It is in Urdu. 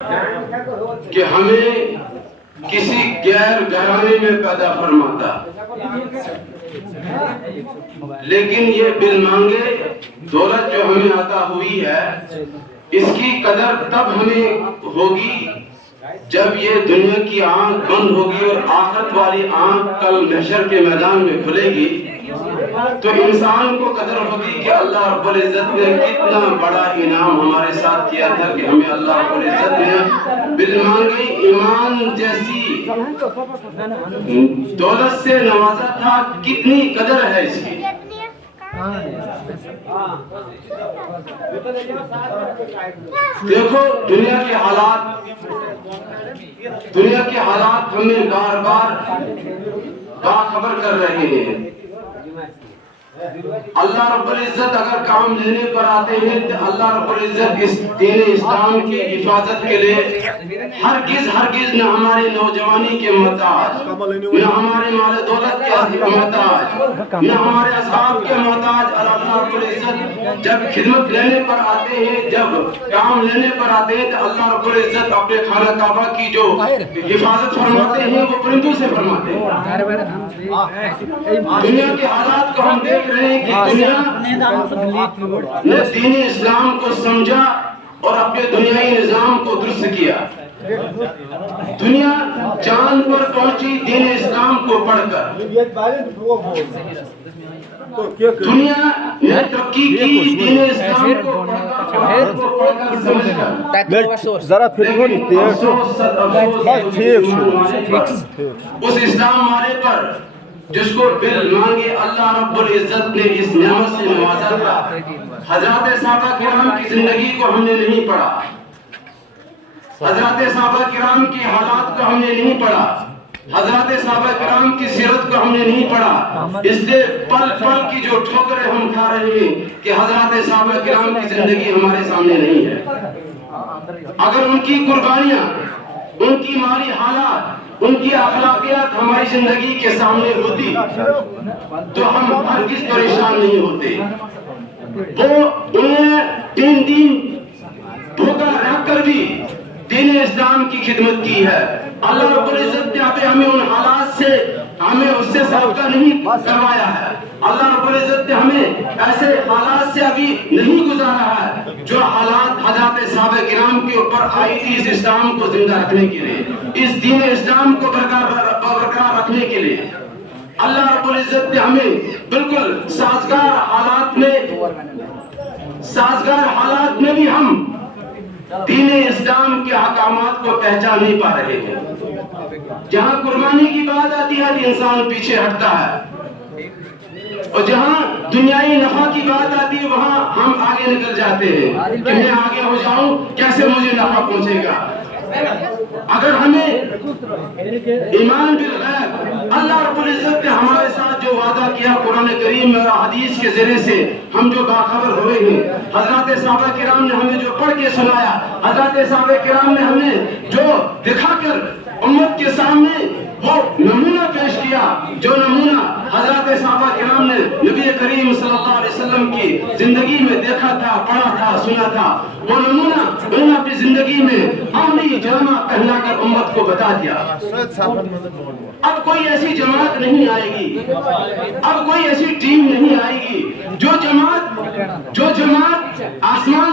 کہ ہمیں کسی غیر گھرانے میں پیدا فرماتا، لیکن یہ بل مانگے دولت جو ہمیں عطا ہوئی ہے اس کی قدر تب ہمیں ہوگی جب یہ دنیا کی آنکھ بند ہوگی اور آخرت والی آنکھ کل محشر کے میدان میں کھلے گی، تو انسان کو قدر ہوگی کہ اللہ رب العزت نے کتنا بڑا انعام ہمارے ساتھ کیا تھا کہ ہمیں اللہ رب العزت نے بل مانگے ایمان جیسی دولت سے نوازا تھا۔ کتنی قدر ہے اس کی۔ دیکھو دنیا کے حالات ہمیں بار بار باخبر کر رہے ہیں۔ اللہ رب العزت اگر کام لینے پر آتے ہیں تو اللہ رب العزت اس دین اسلام کی حفاظت کے لیے ہرگز نہ ہمارے نوجوانی کے محتاج، نہ ہمارے مال دولت کے محتاج، نہ ہمارے اصحاب کے محتاج۔ اللہ رب العزت جب خدمت لینے پر آتے ہیں، جب کام لینے پر آتے ہیں تو اللہ رب العزت اپنے خانہ کعبہ کی جو حفاظت فرماتے ہیں وہ پرندوں سے فرماتے ہیں۔ دنیا کے حالات کو ہم دیکھ رہے ہیں کہ دنیا نے دین اسلام کو سمجھا اور اپنے دنیائی نظام کو درست کیا۔ دنیا چاند پر پہنچی دین اسلام کو پڑھ کر۔ دنیا نے ترقی کی دین اسلام کو پڑھ کر سمجھ کر۔ ذرا پھر اس اسلام والے پر جس کو بل مانگے اللہ رب العزت نے اس نعمت سے نوازا تھا۔ حضرات صحابہ کرام کی زندگی کو ہم نے نہیں پڑھا، حضرات صحابہ کرام کی حالات کو ہم نے نہیں پڑھا، حضرات صحابہ کرام کی سیرت کو ہم نے نہیں پڑھا، اس لیے پل پل کی جو ٹھوکریں ہم کھا رہے ہیں کہ حضرات صحابہ کرام کی زندگی ہمارے سامنے نہیں ہے۔ اگر ان کی قربانیاں، ان کی مالی حالات، ان کی اخلاقیات ہماری زندگی کے سامنے ہوتی تو ہم ہرگز پریشان نہیں ہوتے۔ وہ انہیں 3 دن بھوکا رہ کر بھی دین اسلام کی خدمت کی ہے۔ اللہ رب العزت نے ہمیں ان حالات سے، ہمیں اس سے سابقہ نہیں کروایا ہے۔ اللہ رب العزت نے ہمیں ایسے حالات سے ابھی نہیں گزارا ہے جو حالات حضرات صحابہ کرام کے اوپر آئی تھی اس اسلام کو زندہ رکھنے کے لیے، اس دین اسلام کو برقرار رکھنے کے لیے۔ اللہ رب العزت نے ہمیں بالکل سازگار حالات میں بھی ہم دین اسلام کے احکامات کو پہچان نہیں پا رہے ہیں۔ جہاں قربانی کی بات آتی ہے تو انسان پیچھے ہٹتا ہے، اور جہاں دنیائی نفع کی بات آتی ہے وہاں ہم آگے نکل جاتے ہیں کہ میں آگے ہو جاؤں، کیسے مجھے نفع پہنچے گا۔ اگر ہمیں ایمان بالغیب، اللہ رب العزت نے ہمارے ساتھ جو وعدہ کیا قرآن کریم اور حدیث کے ذریعے سے ہم جو باخبر ہوئے ہیں، حضرات صحابہ کرام نے ہمیں جو پڑھ کے سنایا، حضرات صحابہ کرام نے ہمیں جو دکھا کر امت کے سامنے وہ نمونہ پیش کیا، جو نمونہ حضرات صحابہ کرام نے نبی کریم صلی اللہ علیہ وسلم کی زندگی میں دیکھا تھا، پڑھا تھا، سنا تھا، وہ نمونہ انہوں نے اپنی زندگی میں عملی جامہ پہنا کر امت کو بتا دیا۔ اب کوئی ایسی جماعت نہیں آئے گی، اب کوئی ایسی ٹیم نہیں آئے گی جو جماعت آسمان